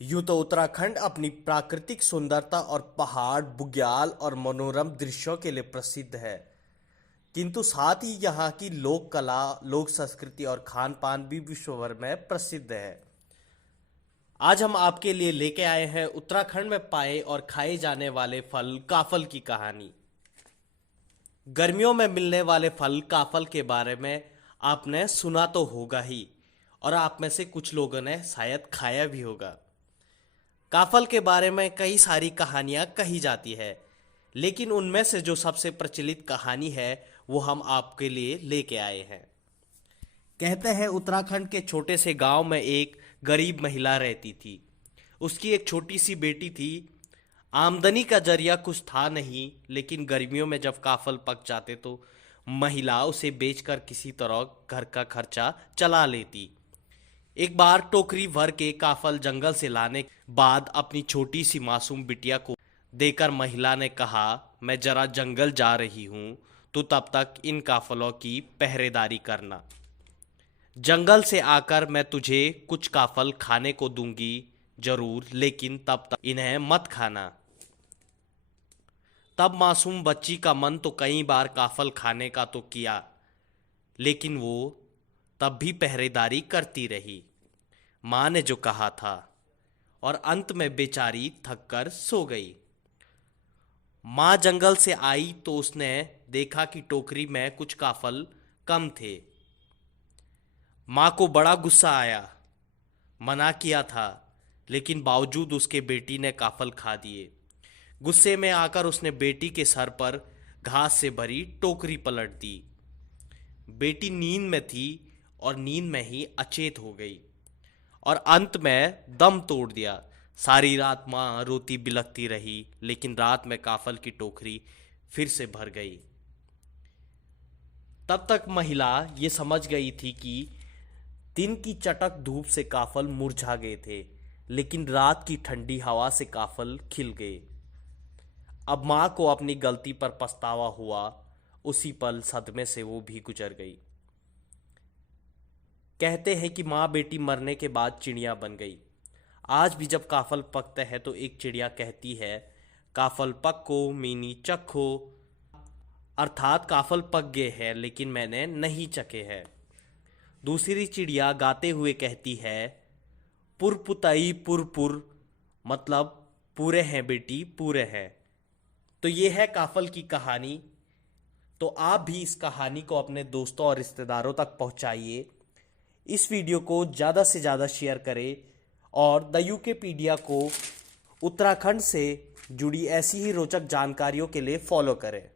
यूं तो उत्तराखंड अपनी प्राकृतिक सुंदरता और पहाड़, बुग्याल और मनोरम दृश्यों के लिए प्रसिद्ध है। किंतु साथ ही यहाँ की लोक कला, लोक संस्कृति और खान पान भी विश्व भर में प्रसिद्ध है। आज हम आपके लिए लेके आए हैं उत्तराखंड में पाए और खाए जाने वाले फल काफल की कहानी। गर्मियों में मिलने वाले फल काफल के बारे में आपने सुना तो होगा ही, और आप में से कुछ लोगों ने शायद खाया भी होगा। काफल के बारे में कई सारी कहानियां कही जाती है, लेकिन उनमें से जो सबसे प्रचलित कहानी है वो हम आपके लिए लेके आए हैं। कहते हैं उत्तराखंड के छोटे से गांव में एक गरीब महिला रहती थी। उसकी एक छोटी सी बेटी थी। आमदनी का जरिया कुछ था नहीं, लेकिन गर्मियों में जब काफल पक जाते तो महिला उसे बेचकर किसी तरह घर का खर्चा चला लेती। एक बार टोकरी भर के काफल जंगल से लाने के बाद अपनी छोटी सी मासूम बिटिया को देकर महिला ने कहा, मैं जरा जंगल जा रही हूँ, तो तब तक इन काफलों की पहरेदारी करना। जंगल से आकर मैं तुझे कुछ काफल खाने को दूंगी जरूर, लेकिन तब तक इन्हें मत खाना। तब मासूम बच्ची का मन तो कई बार काफल खाने का तो किया, लेकिन वो तब भी पहरेदारी करती रही। माँ ने जो कहा था, और अंत में बेचारी थककर सो गई। माँ जंगल से आई तो उसने देखा कि टोकरी में कुछ काफल कम थे। माँ को बड़ा गुस्सा आया। मना किया था, लेकिन बावजूद उसके बेटी ने काफल खा दिए। गुस्से में आकर उसने बेटी के सर पर घास से भरी टोकरी पलट दी। बेटी नींद में थी और नींद में ही अचेत हो गई और अंत में दम तोड़ दिया। सारी रात माँ रोती बिलखती रही, लेकिन रात में काफल की टोकरी फिर से भर गई। तब तक महिला ये समझ गई थी कि दिन की चटक धूप से काफल मुरझा गए थे, लेकिन रात की ठंडी हवा से काफल खिल गए। अब माँ को अपनी गलती पर पछतावा हुआ। उसी पल सदमे से वो भी गुजर गई। कहते हैं कि माँ बेटी मरने के बाद चिड़िया बन गई। आज भी जब काफल पकते हैं तो एक चिड़िया कहती है, काफल पक्को मीनी चखो, अर्थात काफल पक गए हैं लेकिन मैंने नहीं चखे हैं। दूसरी चिड़िया गाते हुए कहती है, पुरपुतई पुरपुर, मतलब पूरे हैं बेटी पूरे हैं। तो ये है काफल की कहानी। तो आप भी इस कहानी को अपने दोस्तों और रिश्तेदारों तक पहुंचाइए। इस वीडियो को ज़्यादा से ज़्यादा शेयर करें और द यूकेपीडिया को उत्तराखंड से जुड़ी ऐसी ही रोचक जानकारियों के लिए फॉलो करें।